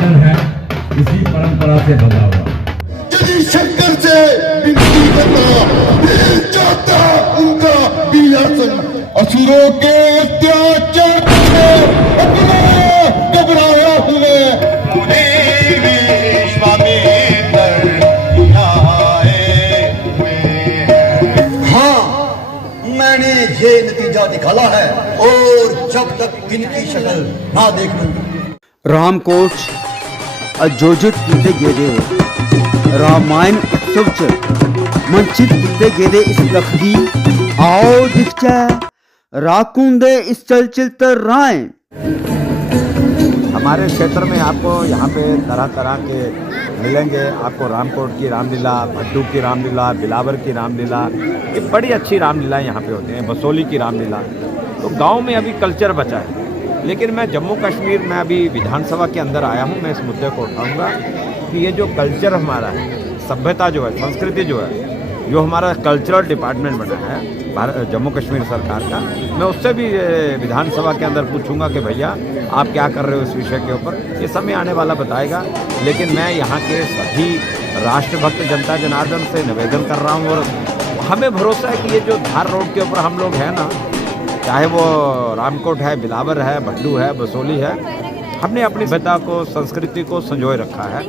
सनातन है, इसी परंपरा से बंधा हुआ। यदि शंकर से विनती करता चाहता उनका बीजासन, असुरों के अत्याचार से अपना घबराया हुए मैंने ये नतीजा निकाला है और जब तक इनकी शक्ल ना देख लूं रामकोट आयोजित कीते गेदे रामायण उत्सव च मंचित कीते गेदे इस लखगी आओ दिखचै राकुंडे इस चलचित्र राय। हमारे क्षेत्र में आपको यहाँ पे तरह तरह के मिलेंगे। आपको रामकोट की रामलीला, भट्टू की रामलीला, बिलावर की रामलीला, ये बड़ी अच्छी रामलीला यहाँ पे होती हैं। बसोली की रामलीला। तो गांव में अभी कल्चर बचा है, लेकिन मैं जम्मू कश्मीर में अभी विधानसभा के अंदर आया हूँ। मैं इस मुद्दे को उठाऊँगा कि ये जो कल्चर हमारा है, सभ्यता जो है, संस्कृति जो है, जो हमारा कल्चरल डिपार्टमेंट बना है जम्मू कश्मीर सरकार का, मैं उससे भी विधानसभा के अंदर पूछूंगा कि भैया आप क्या कर रहे हो इस विषय के ऊपर। ये समय आने वाला बताएगा। लेकिन मैं यहाँ के सभी राष्ट्रभक्त जनता जनार्दन से निवेदन कर रहा हूँ और हमें भरोसा है कि ये जो धार रोड के ऊपर हम लोग हैं ना, चाहे वो रामकोट है, बिलावर है, भट्टू है, बसोली है, हमने अपनी सभ्यता को, संस्कृति को संजोए रखा है।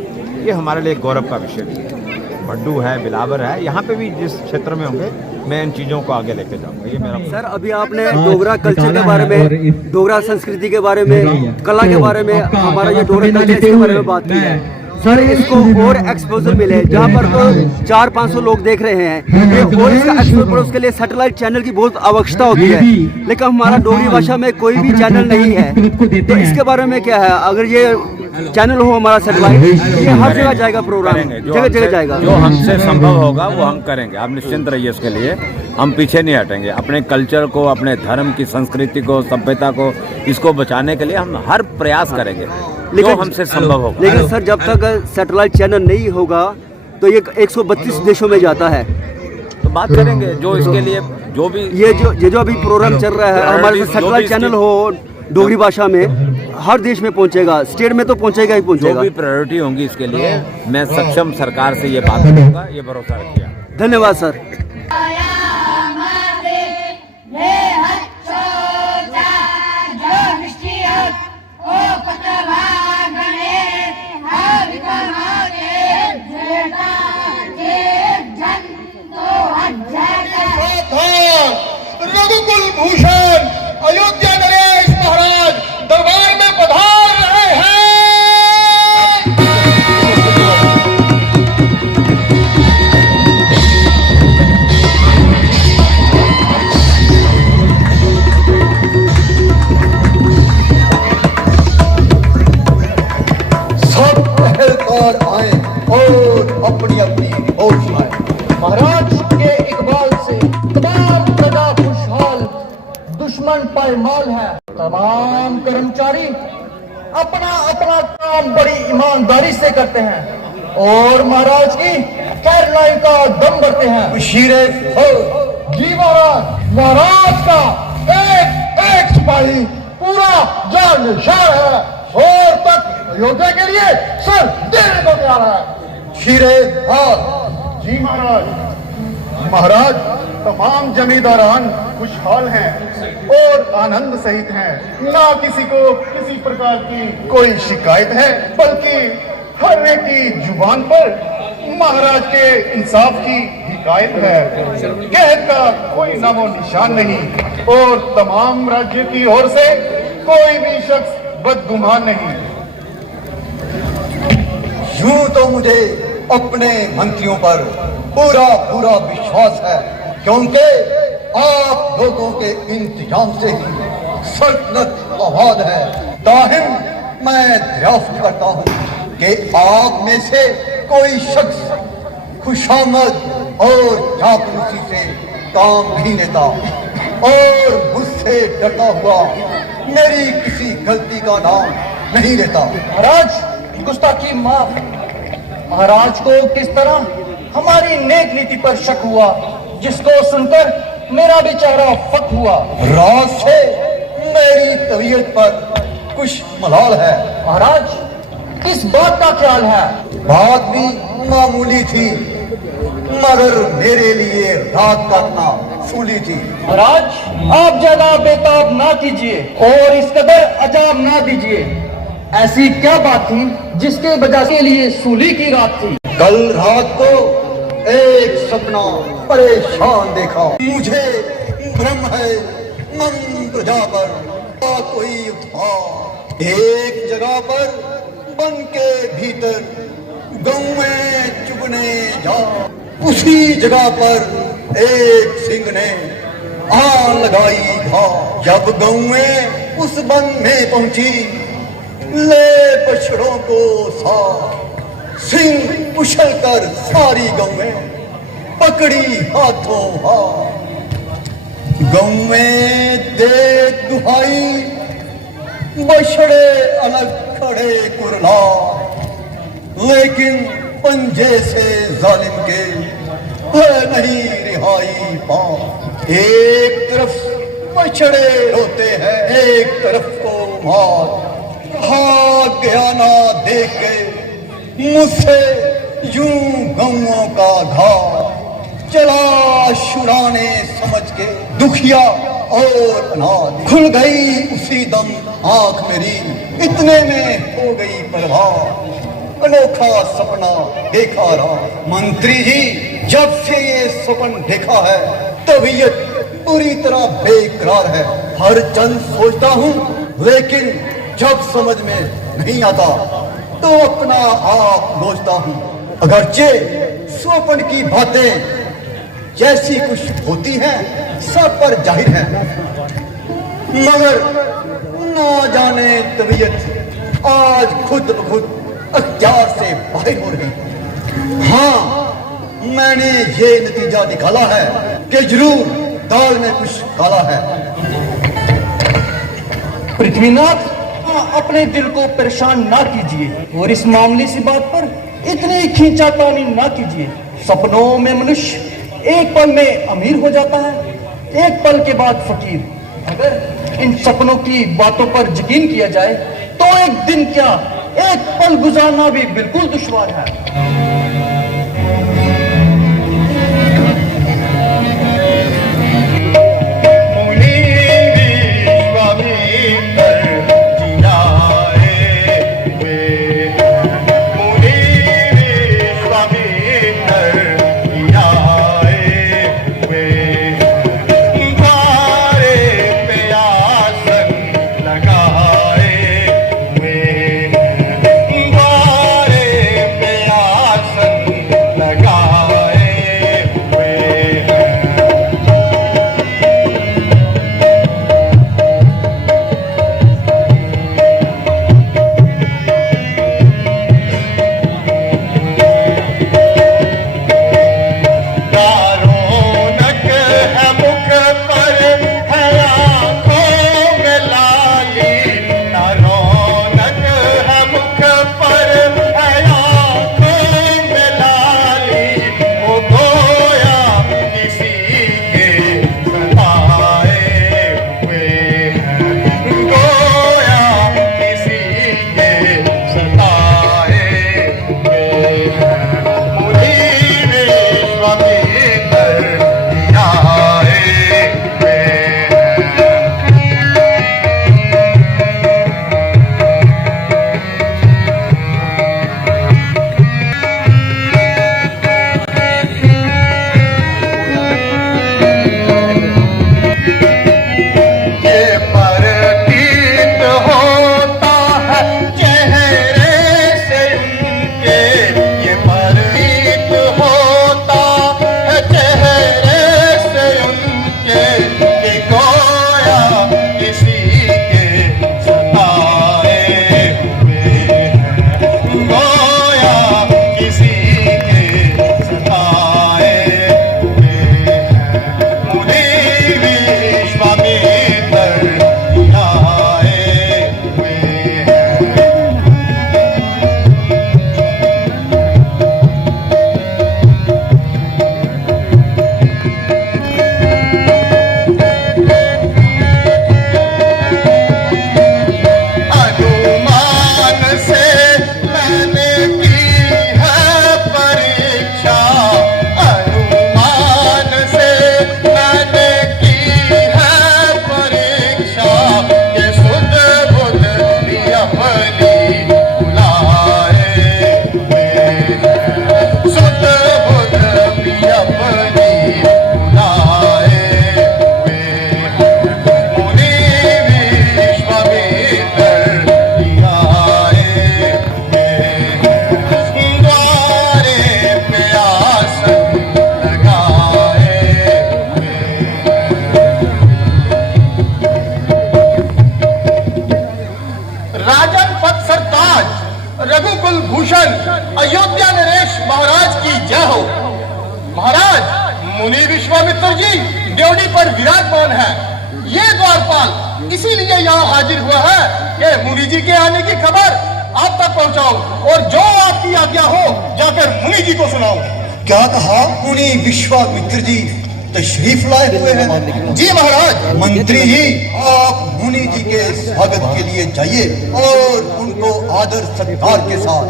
ये हमारे लिए गौरव का विषय भी है। भट्टू है, बिलावर है, यहाँ पे भी जिस क्षेत्र में होंगे मैं इन चीज़ों को आगे लेके जाऊँगा। ये मेरा सर, अभी आपने डोगरा कल्चर के बारे में, डोगरा संस्कृति के बारे में, कला के बारे में, हमारा जो डोगरा कल्चर इसके बारे में बात की है। सर, इसको और एक्सपोजर मिले, जहाँ पर तो 400-500 लोग देख रहे हैं, ये और इसका एक्सपोजर, उसके लिए सैटेलाइट चैनल की बहुत आवश्यकता होती है, लेकिन हमारा डोगरी भाषा में कोई भी चैनल नहीं है। तो इसके बारे में क्या है? अगर ये चैनल हो हमारा सैटेलाइट, ये हर जगह जाएगा, प्रोग्राम जगह जगह जाएगा। जो हमसे संभव होगा वो हम करेंगे। आप निश्चिंत रहिए, इसके लिए हम पीछे नहीं हटेंगे। अपने कल्चर को, अपने धर्म की संस्कृति को, सभ्यता को, इसको बचाने के लिए हम हर प्रयास करेंगे जो हमसे संभव होगा। लेकिन सर, जब तक सैटेलाइट चैनल नहीं होगा तो ये 132 देशों में जाता है। तो बात करेंगे जो इसके लिए जो भी ये जो अभी प्रोग्राम चल रहा है, हमारे सैटेलाइट चैनल हो डोगरी भाषा में, हर देश में पहुंचेगा, स्टेट में तो पहुंचेगा ही पहुंचेगा। जो भी प्रायोरिटी होंगी इसके लिए मैं सक्षम सरकार से ये बात करूंगा, ये भरोसा रखिए। धन्यवाद सर। रघुकुल भूषण अयोध्या नरेश महाराज दरबार में पधार रहे हैं। सब पहलकार आए और अपनी अपनी होश आए। महाराज के इकबाल से तमाम प्रजा खुशहाल, दुश्मन पायमाल है। तमाम कर्मचारी अपना अपना काम बड़ी ईमानदारी से करते हैं और महाराज की खैरलाई का दम भरते हैं। शीरे जी महाराज, महाराज का एक एक सिपाही पूरा जान निशान है और तक अयोध्या के लिए सर देने को तैयार है। शीरे जी महाराज। महाराज, तमाम जमींदारान खुशहाल हैं और आनंद सहित हैं। ना किसी को किसी प्रकार की कोई शिकायत है, बल्कि हर एक की जुबान पर महाराज के इंसाफ की हिकायत है। कहत का कोई नामो निशान नहीं और तमाम राज्य की ओर से कोई भी शख्स बदगुमान नहीं। यूं तो मुझे अपने मंत्रियों पर पूरा पूरा विश्वास है, क्योंकि आप लोगों के इंतजाम से ही सल्तनत आबाद है। ताहिम मैं दरियाफ्त करता हूँ कि आप में से कोई शख्स खुशामद और चापलूसी से काम नहीं लेता और मुझसे डरता हुआ मेरी किसी गलती का नाम नहीं लेता। महाराज, गुस्ताखी माफ। महाराज को किस तरह हमारी नेक नीति पर शक हुआ, जिसको सुनकर मेरा बेचारा फक हुआ। रात से मेरी तबीयत पर कुछ मलाल है। महाराज, किस बात का ख्याल है? बात भी मामूली थी, मगर मेरे लिए रात काटना सूली थी। महाराज आप ज्यादा बेताब ना कीजिए और इस कदर अजाब ना दीजिए। ऐसी क्या बात थी जिसके वजह के लिए सूली की रात थी? कल रात को एक सपना परेशान देखा। मुझे भ्रम है मंत्र जाकर कोई उठा। एक जगह पर बन के भीतर गाँव में चुभने जा। उसी जगह पर एक सिंह ने आग लगाई घा। जब गाँव में उस वन में पहुंची, ले बछड़ों को सा सिंह उछल कर सारी गाँव में पकड़ी हाथों हाथ। गाँव में देख दुहाई, बछड़े अलग खड़े कुरला, लेकिन पंजे से जालिम के है नहीं रिहाई पा। एक तरफ बछड़े रोते हैं, एक तरफ को मार। भाग गया ना देख के मुझसे यूं गौओं का घाव। चला छुड़ाने समझ के दुखिया और अनाथ। खुल गई उसी दम आंख मेरी, इतने में हो गई परवाह। अनोखा सपना देखा रहा। मंत्री जी जब से ये सपन देखा है, तबीयत पूरी तरह बेकरार है। हर चंद सोचता हूँ, लेकिन जब समझ में नहीं आता तो अपना आप लोचता हूँ। अगरचे स्वप्न की बातें जैसी कुछ होती हैं सब पर जाहिर है, मगर ना जाने तबीयत आज खुद ब खुद अख्तियार से बाहर हो रही। हाँ, मैंने ये नतीजा निकाला है कि जरूर दाल में कुछ काला है। पृथ्वीनाथ अपने दिल को परेशान ना कीजिए और इस मामूली सी बात पर इतनी खींचातानी ना कीजिए। सपनों में मनुष्य एक पल में अमीर हो जाता है, एक पल के बाद फकीर। अगर इन सपनों की बातों पर यकीन किया जाए तो एक दिन क्या, एक पल गुजारना भी बिल्कुल दुश्वार है। रघुकुल भूषण अयोध्या नरेश महाराज की जय हो। महाराज मुनि विश्वामित्र जी ड्योढ़ी पर विराजमान है। ये द्वारपाल इसीलिए यहाँ हाजिर हुआ है कि मुनि जी के आने की खबर आप तक पहुँचाओ और जो आपकी आज्ञा हो जाकर मुनि जी को सुनाओ। क्या कहा? मुनि विश्वामित्र जी तशरीफ लाए हुए हैं। जी महाराज। मंत्री जी, आप मुनि जी के स्वागत के लिए जाइए और उनको आदर सत्कार के साथ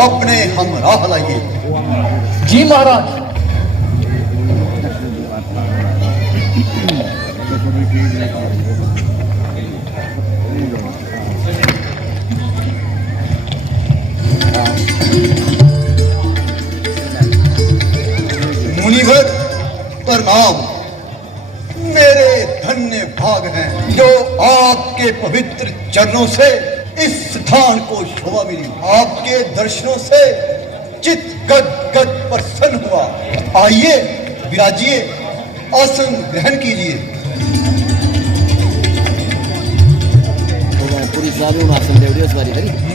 अपने हमराह लाइए। जी महाराज। मुनिवर प्रणाम। मेरे धन्य भाग हैं जो आपके पवित्र चरणों से इस स्थान को शोभा मिली। आपके दर्शनों से चित्त गद गद प्रसन्न हुआ। आइए विराजिए, आसन ग्रहण कीजिए।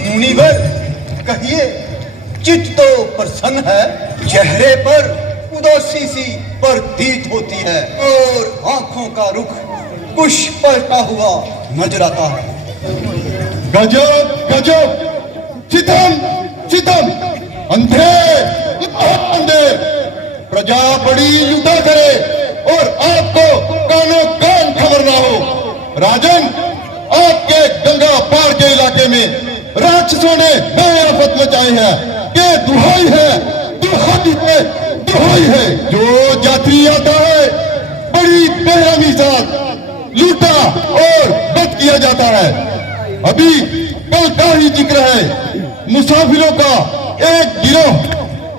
मुनिवर कहिए, चित्त तो प्रसन्न है, चेहरे पर उदासी सी प्रतीत होती है और आंखों का रुख कुछ पलटा हुआ नजर आता है। गजब गजब, सितम सितम, अंधे अंधे, प्रजा बड़ी लुटा करे और आपको कानों कान खबर ना हो। राजन, आपके गंगा पार के इलाके में राक्षसों ने नए आफत मचाई है कि दुहाई है, दुहाई है, दुहाई है। जो यात्री आता है बड़ी बेरहमी साथ लूटा और बद किया जाता है। अभी कल का ही जिक्र है, मुसाफिरों का एक गिरोह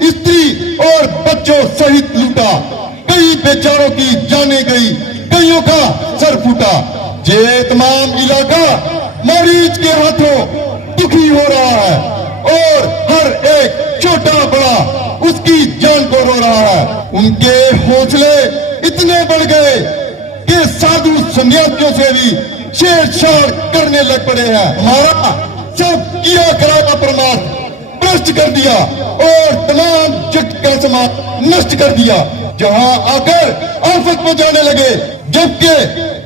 स्त्री और बच्चों सहित लूटा। कई बेचारों की जाने गई, कईयों का सर फूटा। ये तमाम इलाका मरीज के हाथों दुखी हो रहा है और हर एक छोटा बड़ा उसकी जान को रो रहा है। उनके हौसले इतने बढ़ गए कि साधु सन्यासियों से भी छेड़छाड़ करने लग पड़े हैं। हमारा सब किया करा का प्रमाण भ्रष्ट कर दिया और तमाम जगत का समाज नष्ट कर दिया। जहां आकर आफत पहुंचाने लगे, जबकि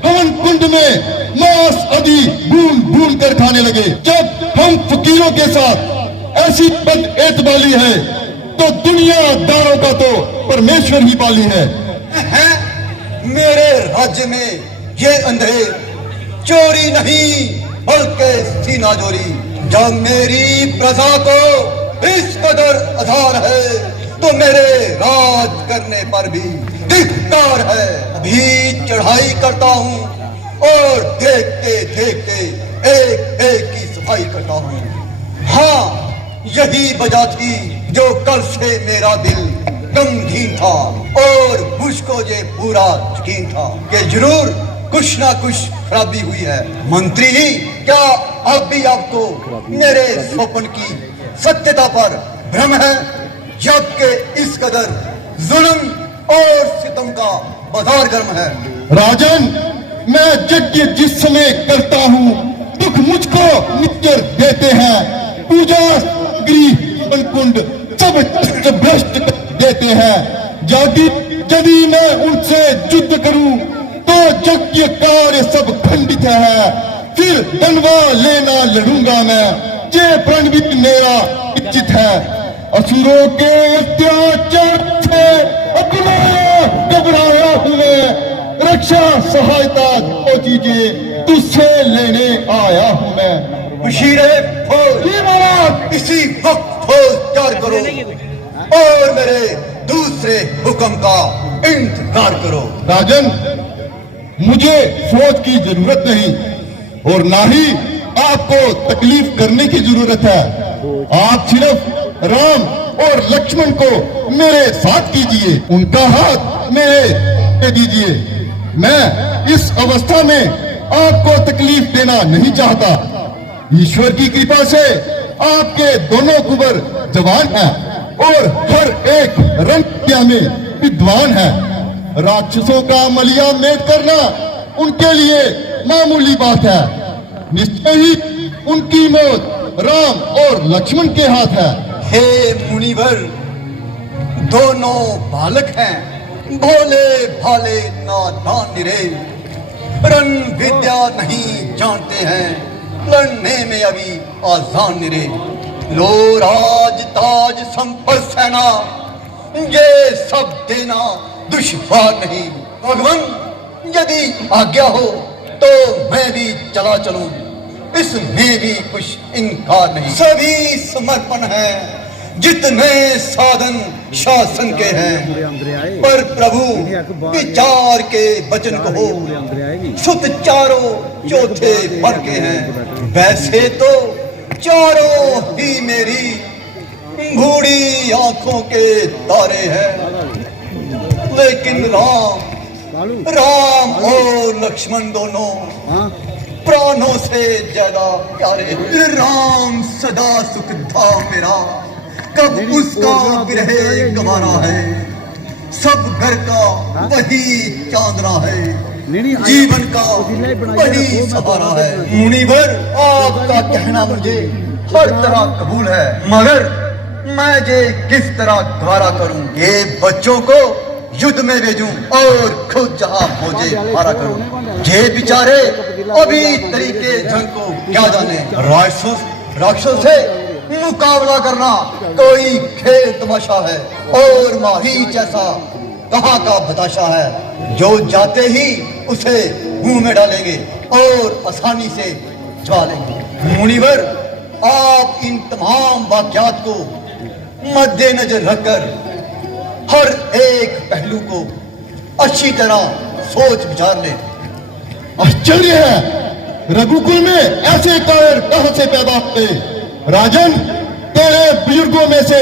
हवन कुंड में मांस आदि भून भून कर खाने लगे। जब हम फकीरों के साथ ऐसी बद एतबाली है तो दुनियादारों का तो परमेश्वर ही पाली है। मेरे राज्य में ये अंधे चोरी नहीं बल्कि सीना जोरी। जब मेरी प्रजा को इस कदर आधार है तो मेरे राज करने पर भी धिक्कार है। अभी चढ़ाई करता हूँ और देखते देखते एक एक की सफाई करता हूँ। हाँ, यही वजह थी जो कल से मेरा दिल गमगीन था और मुझको ये पूरा यकीन था कि जरूर कुछ ना कुछ खराबी हुई है। मंत्री जी, क्या अब भी आपको मेरे स्वप्न की सत्यता पर भ्रम है? जबकि इस कदर जुल्म और सितम का बाजार गर्म है। राजन, मैं यज्ञ जिस समय करता हूँ दुख मुझको निचर देते हैं। पूजा गृह कुंड सब भ्रष्ट देते हैं। यदि मैं उनसे युद्ध करूं तो यज्ञ कार्य सब खंडित है। फिर दंडवा लेना लड़ूंगा मैं, ये प्रण भी मेरा इच्छित है। असुरों के अत्याचार से अपना घबराया हूं मैं, रक्षा सहायता को चीजें तुझसे लेने आया हूं मैं। बशीरे फौज, इसी वक्त फौज तैयार करो और मेरे दूसरे हुक्म का इंतजार करो। राजन, मुझे फौज की जरूरत नहीं और ना ही आपको तकलीफ करने की जरूरत है। आप सिर्फ राम और लक्ष्मण को मेरे साथ कीजिए, उनका हाथ मेरे पे दीजिए। मैं इस अवस्था में आपको तकलीफ देना नहीं चाहता। ईश्वर की कृपा से आपके दोनों कुबर जवान हैं और हर एक रंग में विद्वान है। राक्षसों का मलिया मेट करना उनके लिए मामूली बात है। निश्चय ही उनकी मौत राम और लक्ष्मण के हाथ है। हे मुनिवर, दोनों बालक हैं, भोले भाले नादान निरे, रन विद्या नहीं जानते हैं, लड़ने में अभी आसान निरे। लो राज ताज संपत सेना, ये सब देना दुश्वार नहीं। भगवान यदि आज्ञा हो तो मैं भी चला चलूं, इसमें भी कुछ इनकार नहीं। सभी समर्पण है, जितने साधन शासन के हैं, पर प्रभु विचार के वचन को हो, सुत चारों चौथे पर के हैं। वैसे तो चारों ही मेरी बूढ़ी आंखों के तारे हैं, लेकिन राम और लक्ष्मण दोनों प्राणों से ज्यादा प्यारे। राम सदा सुख था मेरा, कब उसका विरह गवारा है, सब घर का वही चांदना है, जीवन का वही सहारा है। मुनिवर, आपका कहना मुझे हर तरह कबूल है, मगर मैं ये किस तरह गवारा करूं? ये बच्चों को युद्ध में भेजूं और खुद जहां फौजे मारा करूं? ये बेचारे अभी तरीके जंग को क्या जाने। राक्षस से मुकाबला करना कोई खेल तमाशा है, और माही जैसा कहाँ का बताशा है, जो जाते ही उसे मुंह में डालेंगे और आसानी से चबा लेंगे। मुनिवर, आप इन तमाम वाक़यात को मद्देनजर रखकर हर एक पहलू को अच्छी तरह सोच विचार ले। आश्चर्य है, रघुकुल में ऐसे कायर कहां से पैदा हुए? राजन, तेरे बुजुर्गों में से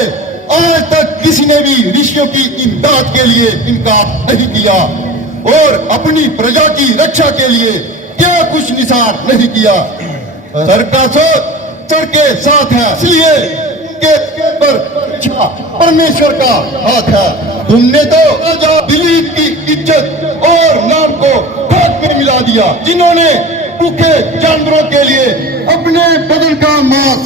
आज तक किसी ने भी ऋषियों की इमदाद के लिए इनकार नहीं किया, और अपनी प्रजा की रक्षा के लिए क्या कुछ निसार नहीं किया। सर का सोच सर के साथ है, इसलिए के पर परमेश्वर का हाथ है। तुमने तो राजा दिलीप की इज्जत और नाम को खाक में मिला दिया, जिन्होंने भूखे जानवरों के लिए अपने बदन का मांस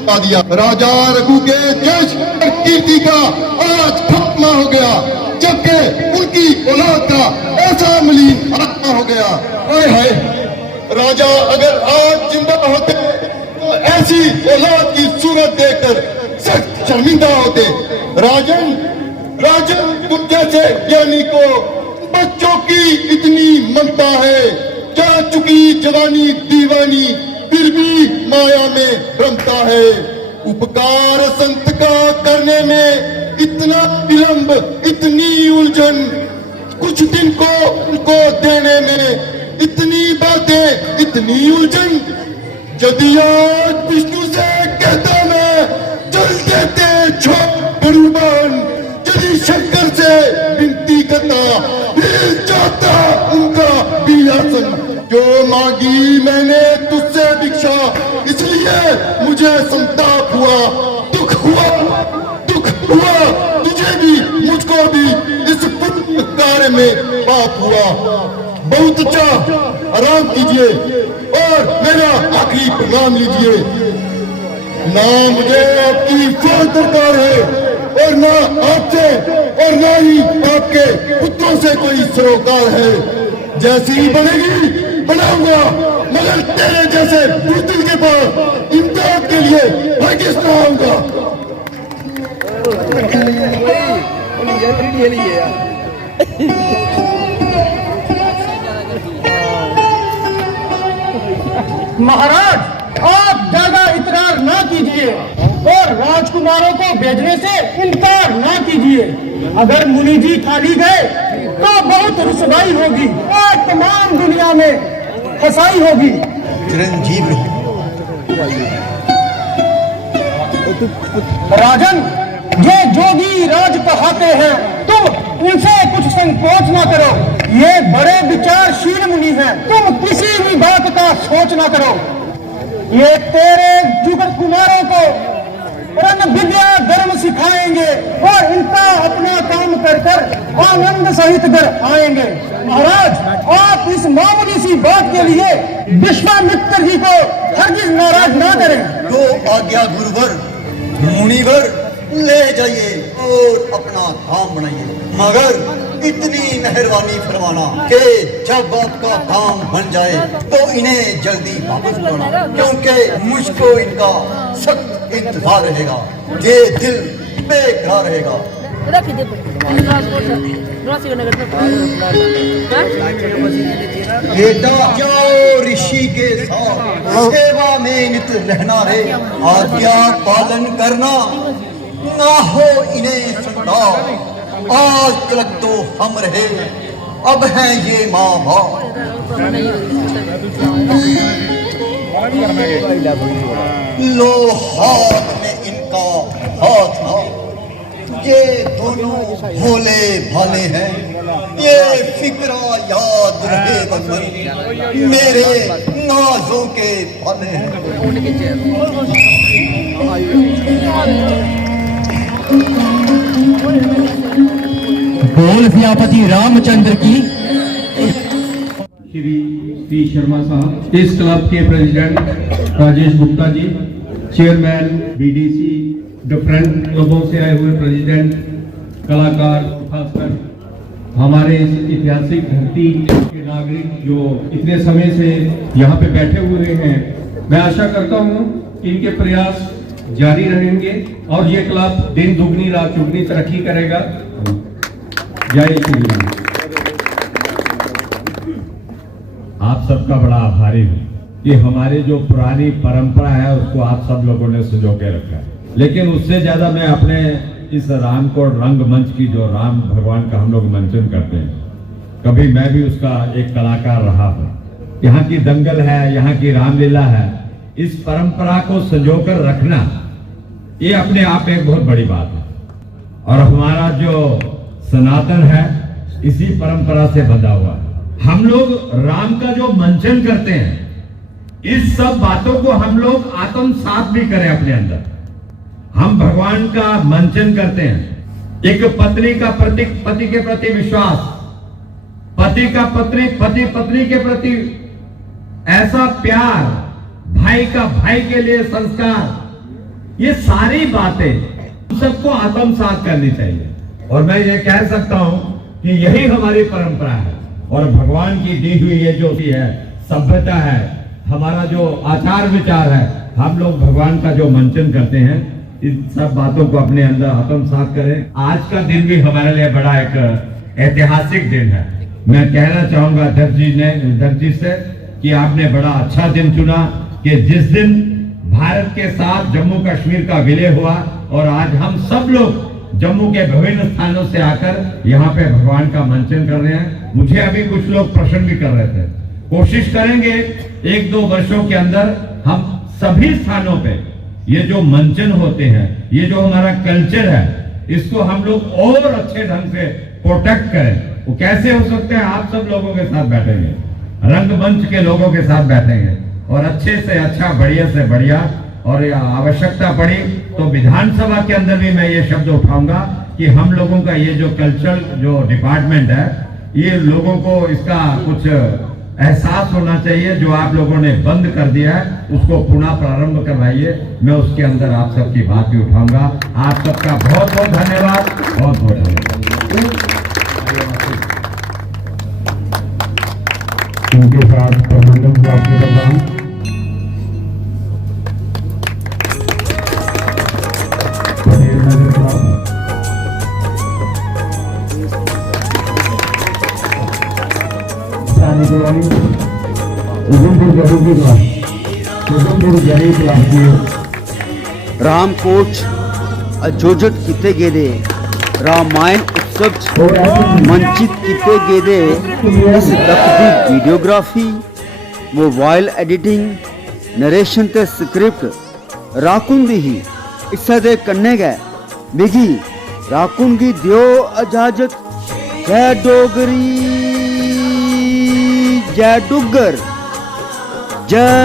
खा दिया। राजा रघु के जश और कीर्ति का आज खात्मा हो गया, जबकि उनकी औलाद का ऐसा मलिन आत्मा हो गया। हाय हाय, राजा अगर आज जिंदा होते तो ऐसी औलाद की सूरत देखकर सख्त शर्मिंदा होते। राजन, तुम जैसे ज्ञानी को बच्चों की इतनी ममता है, जा चुकी जवानी दीवानी फिर भी माया में रमता है। उपकार संत का करने में इतना विलंब, इतनी उलझन, कुछ दिन को उनको देने में इतनी बातें, इतनी उलझन। यदि आज विष्णु से कहता मैं चल देते छोड़ गरुड़बान, यदि शंकर से विनती करता मिल जाता उनका बियासन। जो मांगी मैंने तुझसे भिक्षा, इसलिए मुझे संताप हुआ, दुख हुआ तुझे भी मुझको भी इस पुण्य कार्य में पाप हुआ। बहुत अच्छा, आराम कीजिए और मेरा आखिरी प्रणाम लीजिए। ना मुझे आपकी फौज दरकार है, और ना आपसे और ना ही आपके पुत्रों से कोई सरोकार है। जैसी ही बनेगी बनाऊंगा, मगर तेरे जैसे बुज़दिल के पास इमदाद के लिए हरगिज़ न आऊंगा। महाराज, आप ज्यादा इतरार ना कीजिए और राजकुमारों को भेजने से इनकार ना कीजिए। अगर मुनि जी खाली गए तो बहुत रुसवाई होगी और तमाम दुनिया में फसाई होगी। चिरंजीव राजन, ये जोगी राज कहाते हैं, तुम उनसे कुछ संकोच ना करो। ये बड़े विचारशील मुनि हैं, तुम किसी भी बात का सोच ना करो। ये तेरे जुगत कुमारों को रन विद्या धर्म सिखाएंगे और इनका अपना काम कर कर आनंद सहित घर आएंगे। महाराज, आप इस मामूली सी बात के लिए विश्वामित्र जी को हरगिज नाराज ना करें। तो आज्ञा गुरुवर मुनिवर ले जाइए और अपना धाम बनाइए, मगर इतनी मेहरबानी फरमाना कि जब आपका धाम बन जाए तो इन्हें जल्दी वापस बुलाना, क्योंकि मुझको इनका सख्त इंतजार रहेगा, ये दिल बेकरार रहेगा। बेटा जाओ ऋषि के साथ सेवा में नित रहना रे, आज्ञा पालन करना, ना हो इन्हें संताप। आज तक तो हम रहे, अब हैं ये माँ बाप। लो हाथ में इनका हाथ ना, ये दोनों भोले भाले हैं, ये फिक्रा याद रहे बंधन, मेरे नाजों के पाले हैं। बोल सियापति रामचंद्र की। श्री शर्मा साहब, इस क्लब के president Rajesh Gupta ji, chairman BDC, different क्लबों से आए हुए प्रेसिडेंट, कलाकार, खासकर हमारे इस ऐतिहासिक धरती के नागरिक जो इतने समय से यहाँ पे बैठे हुए हैं, मैं आशा करता हूँ कि इनके प्रयास जारी रहेंगे और ये क्लब दिन दुगनी रात चौगुनी तरक्की करेगा। जय श्री राम। आप सबका बड़ा आभारी हूँ कि हमारी जो पुरानी परंपरा है उसको आप सब लोगों ने संजो के रखा है, लेकिन उससे ज्यादा मैं अपने इस रामकोट रंगमंच की जो राम भगवान का हम लोग मंचन करते हैं, कभी मैं भी उसका एक कलाकार रहा हूँ। यहाँ की दंगल है, यहाँ की रामलीला है, इस परंपरा को संजोकर रखना ये अपने आप में एक बहुत बड़ी बात है। और हमारा जो सनातन है इसी परंपरा से बंधा हुआ है। हम लोग राम का जो मंचन करते हैं, इस सब बातों को हम लोग आत्मसात भी करें अपने अंदर। हम भगवान का मंचन करते हैं। एक पत्नी का पति के प्रति विश्वास, पति का पति पत्नी के प्रति ऐसा प्यार, भाई का भाई के लिए संस्कार, ये सारी बातें सबको आत्मसात करनी चाहिए। और मैं ये कह सकता हूं कि यही हमारी परंपरा है और भगवान की दी हुई ये जो है सभ्यता है, हमारा जो आचार विचार है, हम लोग भगवान का जो मंचन करते हैं, इन सब बातों को अपने अंदर आत्मसात करें। आज का दिन भी हमारे लिए बड़ा एक ऐतिहासिक दिन है। मैं कहना चाहूंगा दर्जी से कि आपने बड़ा अच्छा दिन चुना कि जिस दिन भारत के साथ जम्मू कश्मीर का विलय हुआ और आज हम सब लोग जम्मू के विभिन्न स्थानों से आकर यहाँ पे भगवान का मंचन कर रहे हैं। मुझे अभी कुछ लोग प्रश्न भी कर रहे थे। कोशिश करेंगे 1-2 वर्षों के अंदर हम सभी स्थानों पे ये जो मंचन होते हैं, ये जो हमारा कल्चर है, इसको हम लोग और अच्छे ढंग से प्रोटेक्ट करें। वो कैसे हो सकते हैं? आप सब लोगों के साथ बैठेंगे, रंगमंच के लोगों के साथ बैठेंगे और अच्छे से अच्छा, बढ़िया से बढ़िया, और आवश्यकता पड़ी तो विधानसभा के अंदर भी मैं ये शब्द उठाऊंगा कि हम लोगों का ये जो कल्चरल जो डिपार्टमेंट है, ये लोगों को इसका कुछ एहसास होना चाहिए। जो आप लोगों ने बंद कर दिया है उसको पुनः प्रारंभ करवाइए। मैं उसके अंदर आप सबकी बात भी उठाऊंगा। आप सबका बहुत बहुत धन्यवाद, बहुत बहुत धन्यवाद। उनके साथ प्रबंधन को आपके दरबान रामकोट आयोजित किए गेदे रामायण उत्सव मंचित किए गेदे इस दक्ख दी वीडियोग्राफी, मोबाइल एडिटिंग, नरेशन ते स्क्रिप्ट राकुन दी ही इस्सा दे कन्ने गए मिगी राकुन की दियो इजाजत। जय डोगरी, जय डुग्गर, जय